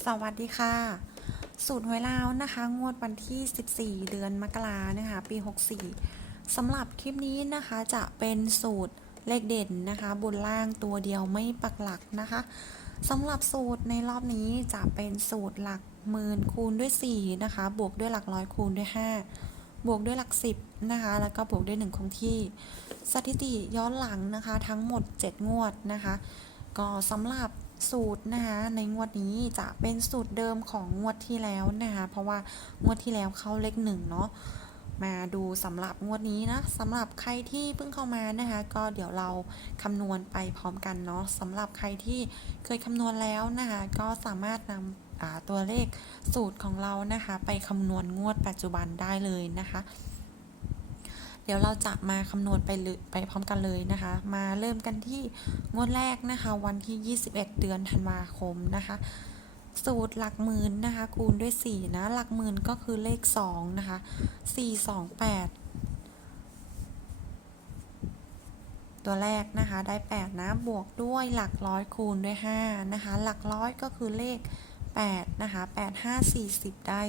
สวัสดีค่ะ สูตรหวยลาวนะคะ งวดวันที่ 14 เดือนมกรานะคะ ปี 64สำหรับคลิปนี้นะคะจะเป็นสูตรเลขเด่นนะคะ บนล่างตัวเดียวไม่ปักหลักนะคะสำหรับสูตรในรอบนี้จะเป็นสูตรหลักหมื่นคูณด้วย 4 นะคะ บวกด้วยหลักร้อยคูณด้วย 5 บวกด้วยหลัก 10 นะคะ แล้วก็บวกด้วย 1 คงที่ สถิติย้อนหลังนะคะ ทั้งหมด 7 งวดนะคะก็สำหรับ สูตรนะคะในงวดนี้จะเป็นสูตรเดิมของงวดที่แล้วนะคะเพราะว่างวดที่แล้วเข้าเลขหนึ่งเนาะมาดูสำหรับงวดนี้นะสำหรับใครที่เพิ่งเข้ามานะคะ ก็เดี๋ยวเราคำนวณไปพร้อมกันเนาะสำหรับใครที่เคยคำนวณแล้วนะคะ ก็สามารถนำตัวเลขสูตรของเรานะคะ ไปคำนวณงวดปัจจุบันได้เลยนะคะ เดี๋ยวเราจะมาคำนวณไปเลยไปพร้อมกันเลยนะคะ มาเริ่มกันที่งวดแรกนะคะ วันที่ 21 เดือนธันวาคมนะคะสูตรหลักหมื่นนะคะคูณด้วย 4 นะ หลักหมื่นก็คือเลข 2 นะคะ 4 2 8 ตัวแรกนะคะได้ 8 นะ บวกด้วยหลักร้อยคูณด้วย 5 นะคะ หลักร้อยก็คือเลข 8 นะคะ 8 5 40 ได้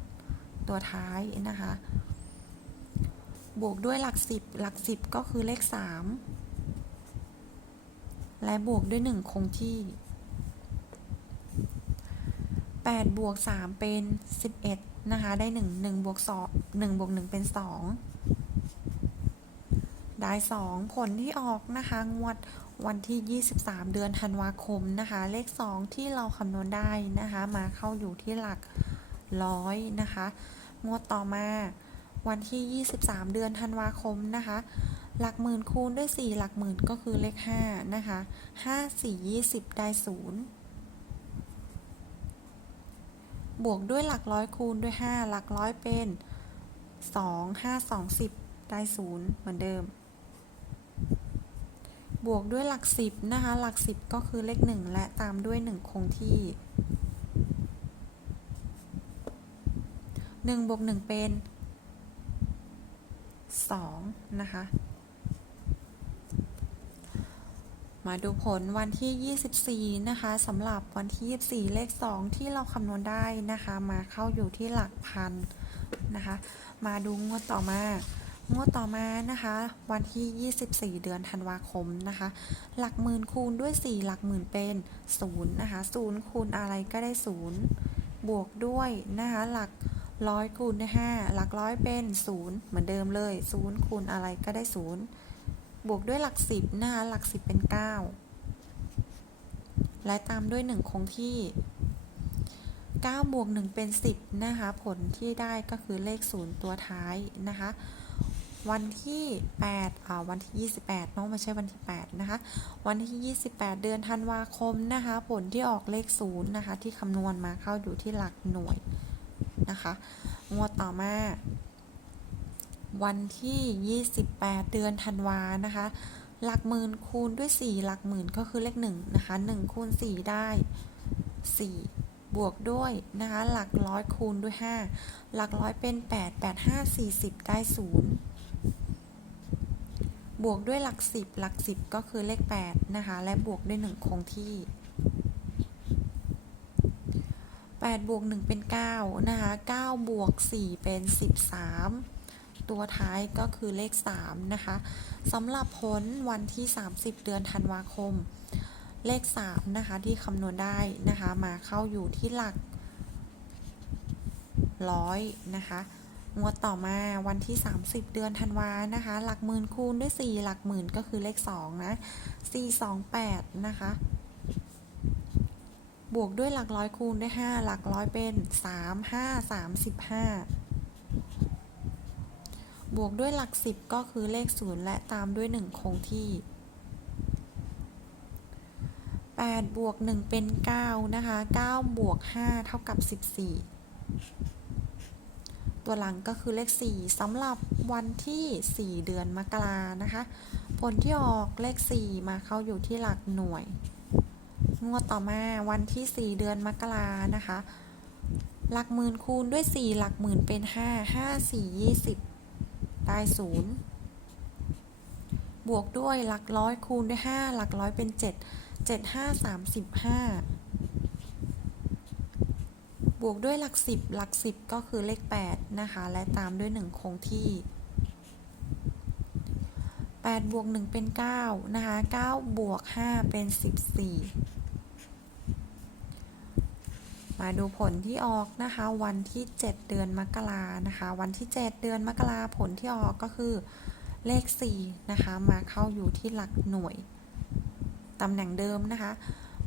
0 ตัวท้ายนะคะ บวกด้วยหลักสิบหลักสิบก็คือเลขสามและบวกด้วยหนึ่งคงที่แปดบวกสามเป็นสิบเอ็ดนะคะ ได้หนึ่งหนึ่งบวกสองหนึ่งบวกหนึ่งเป็นสองได้สองผลที่ออกนะคะ งวดวันที่ 23 เดือนธันวาคมนะคะ เลข 2 ที่เราคำนวณได้นะคะ มาเข้าอยู่ที่หลักร้อยนะคะ งวดต่อมา วันที่ 23 เดือนธันวาคมนะคะ หลักหมื่นคูณด้วย 4 หลักหมื่นก็คือเลข 5 นะคะ 5 4 20 ได้ 0 บวกด้วยหลักร้อยคูณด้วย 5 หลักร้อยเป็น 2 5 2 10 ได้ 0 เหมือนเดิม บวกด้วยหลัก 10 นะคะ หลัก 10 ก็คือเลข 1 และตามด้วย 1 คงที่1บวก1เป็น 2 นะคะ มาดูผลวันที่ 24 นะคะสำหรับวันที่ 24 เลข 2 ที่เราคำนวณได้นะคะ มาเข้าอยู่ที่หลักพันนะคะ มาดูงวดต่อมางวดต่อมานะคะ วันที่ 24 เดือนธันวาคมนะคะ หลักหมื่นคูณด้วย 4 หลักหมื่นเป็น0นะคะ0คูณอะไรก็ได้ 0 บวกด้วยนะคะหลัก ร้อยคูณด้วย5หลักร้อยเป็น0เหมือนเดิมเลย0คูณอะไรก็ได้0บวกด้วยหลัก10นะคะหลัก10เป็น9และตามด้วย1คงที่9บวก1เป็น 10 นะคะ ผลที่ได้ก็คือเลข 0 ตัวท้ายนะคะ วันที่8อ่าวันที่ 28เนาะไม่ใช่วันที่ 8 นะคะ วันที่ 28 เดือนธันวาคมนะคะ ผลที่ออกเลข 0 นะคะ ที่คำนวณมาเข้าอยู่ที่หลักหน่วย นะคะ งวดต่อมา วันที่ 28 เดือนธันวานะคะ หลักหมื่นคูณด้วย 4 หลักหมื่นก็คือเลข1นะคะ1คูณ4 ได้ 4 บวกด้วยนะคะ หลักร้อยคูณด้วย 5 หลักร้อยเป็น 8 8 5 40 ได้ 0บวกด้วยหลัก 10 หลัก 10 ก็คือเลข 8 นะคะ และบวกด้วย 1 คงที่ 8บวก1เป็น 9 นะคะ9บวก4เป็น 13 ตัวท้ายก็คือเลข 3 นะคะสำหรับผลวันที่ 30 เดือนธันวาคม เลข 3 นะคะ ที่คำนวณได้นะคะ มาเข้าอยู่ที่หลักร้อยนะคะงวดต่อมาวันที่ 30 เดือนธันวานะคะ หลักหมื่นคูณด้วย 4 หลักหมื่นก็คือเลข 2 นะ 4 2 8 นะคะ บวกด้วยหลักร้อยคูณด้วย5หลักร้อยเป็น3 5 35 บวกด้วยหลัก 10 ก็คือเลข 0 และตามด้วย 1 คงที่ 8 บวก 1 เป็น 9 นะคะ 9 บวก 5 เท่ากับ 14 ตัวหลังก็คือเลข 4สำหรับวันที่ 4 เดือนมกรานะคะ ผลที่ออกเลข 4 มาเข้าอยู่ที่หลักหน่วย งวดต่อมาวันที่ 4 เดือนมกรานะคะ หลักหมื่นคูณด้วย 4 หลักหมื่นเป็น 5 5 4 20 ได้ 0 บวกด้วยหลักร้อยคูณด้วย 5 หลักร้อยเป็น 7 7 5 35 บวกด้วยหลักสิบหลักสิบก็คือเลขแปดนะคะ และตามด้วยหนึ่งคงที่ แปดบวกหนึ่งเป็นเก้านะคะเก้าบวกห้าเป็นสิบสี่มาดูผลที่ออกนะคะ วันที่ 7 เดือนมกรานะคะ วันที่ 7 เดือนมกราผลที่ออกก็คือเลข 4 นะคะ มาเข้าอยู่ที่หลักหน่วย ตำแหน่งเดิมนะคะ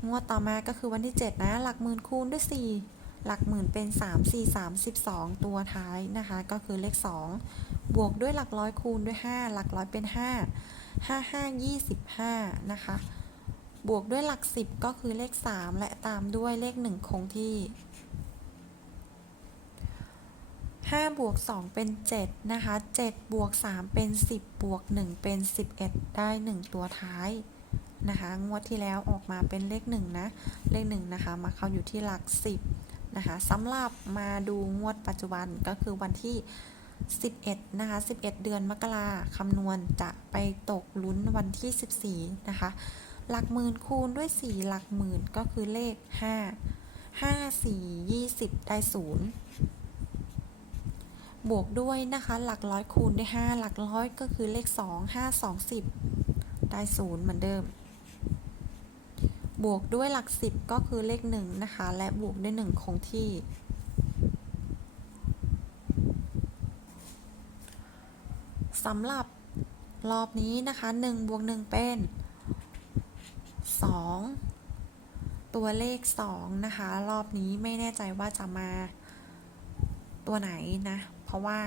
งวดต่อมาก็คือวันที่ 7 นะ หลักหมื่นคูณด้วย 4 หลักหมื่นเป็น 3 4 3 12 ตัวท้ายนะคะ ก็คือเลข 2 บวกด้วยหลักร้อยคูณด้วย 5 หลักร้อยเป็น 5 5 5 25 นะคะ บวกด้วยหลัก 10 ก็คือเลข 3 และตามด้วยเลข 1 คงที่5บวก2เป็น 7 นะคะ7บวก3เป็น 10 บวก 1 เป็น 11 ได้ 1 ตัวท้ายนะคะ งวดที่แล้วออกมาเป็นเลข 1 นะ เลข 1 นะคะ มาเข้าอยู่ที่หลัก 10 นะคะสำหรับมาดูงวดปัจจุบันก็คือวันที่ 11 นะคะ 11 เดือนมกราคำนวณจะไปตกลุ้นวันที่ 14 นะคะ หลักหมื่นคูณด้วย 4 หลักหมื่นก็คือเลข 5 5 4 20 ได้ 0 บวกด้วยนะคะ หลักร้อยคูณด้วย 5 หลักร้อยก็คือเลข 2 5 2 10 ได้ 0 เหมือนเดิม บวกด้วยหลัก10ก็คือเลข1นะคะ และบวกด้วย1คงที่ สำหรับรอบนี้นะคะ1บวก1เป็น 2 ตัวเลข 2 นะคะ รอบนี้ไม่แน่ใจว่าจะมาตัวไหนนะ เพราะว่า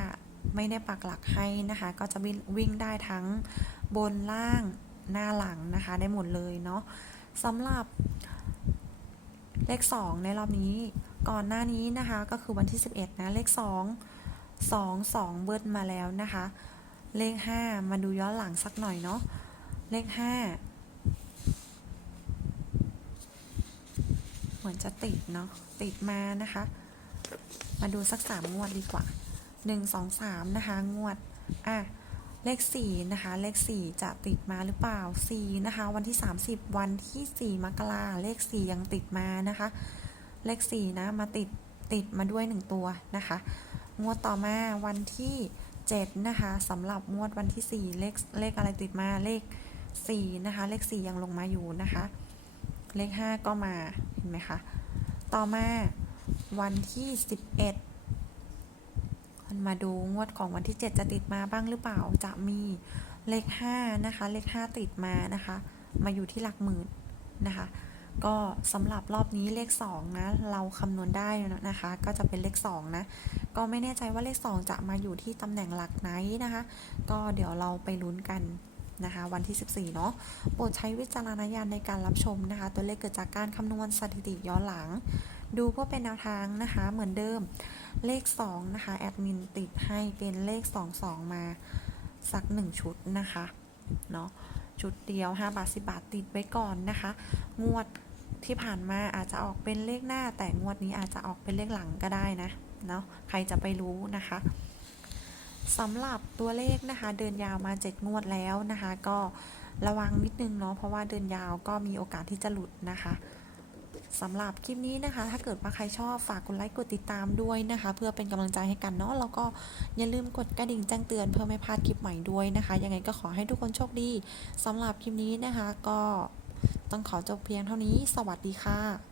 ไม่ได้ปักหลักให้นะคะ ก็จะวิ่งวิ่งได้ทั้งบนล่างหน้าหลังนะคะ ได้หมดเลยเนาะ สำหรับเลข 2 ในรอบนี้ก่อนหน้านี้นะคะก็คือวันที่ 11 นะเลข 2 2 2 เบิร์ดมาแล้วนะคะ เลข 5 มาดูย้อนหลังสักหน่อยเนาะเลข 5 เหมือนจะติดเนาะติดมานะคะ มาดูสัก 3 งวดดีกว่า 1 2 3 นะคะ งวด อะ เลข4นะคะ เลข 4 จะติดมาหรือเปล่า4นะคะ วันที่ 30 วันที่ 4 มกราเลข 4 ยังติดมานะคะ เลข 4 นะ มาติด ติดมาด้วย 1 ตัวนะคะ งวดต่อมาวันที่ 7 นะคะสำหรับงวดวันที่ 4 เลข เลขอะไรติดมา เลข 4 นะคะ เลข 4 ยังลงมาอยู่นะคะ เลข 5 ก็มา เห็นไหมคะ ต่อมาวันที่ 11 มันมาดูงวดของวันที่ 7 จะติดมาบ้างหรือเปล่า จะมีเลข5นะคะ เลข 5 ติดมานะคะ มาอยู่ที่หลักหมื่นนะคะ ก็สำหรับรอบนี้เลข2นะ เราคำนวณได้นะคะ ก็จะเป็นเลข2นะ ก็ไม่แน่ใจว่าเลข 2 จะมาอยู่ที่ตำแหน่งหลักไหนนะคะ ก็เดี๋ยวเราไปลุ้นกันนะคะวันที่ 14 เนาะโปรดใช้วิจารณญาณในการรับชมนะคะ ตัวเลขเกิดจากการคำนวณสถิติย้อนหลัง ดูเพื่อเป็นแนวทางนะคะ เหมือนเดิม เลข 2 นะคะ แอดมินติดให้เป็นเลข 2 2 มาสัก 1 ชุดนะคะ เนาะชุดเดียว 5 บาท 10 บาทติดไว้ก่อนนะคะ งวดที่ผ่านมาอาจจะออกเป็นเลขหน้า แต่งวดนี้อาจจะออกเป็นเลขหลังก็ได้นะ เนาะใครจะไปรู้นะคะสำหรับตัวเลขนะคะ เดินยาวมา 7 งวดแล้วนะคะ ก็ระวังนิดนึงเนาะเพราะว่าเดินยาวก็มีโอกาสที่จะหลุดนะคะ สำหรับคลิปนี้นะคะ ถ้าเกิดว่าใครชอบฝากกดไลค์กดติดตามด้วยนะคะ เพื่อเป็นกำลังใจให้กันเนาะแล้วก็อย่าลืมกดกระดิ่งแจ้งเตือนเพื่อไม่พลาดคลิปใหม่ด้วยนะคะ ยังไงก็ขอให้ทุกคนโชคดีสำหรับคลิปนี้นะคะ ก็ต้องขอจบเพียงเท่านี้ สวัสดีค่ะ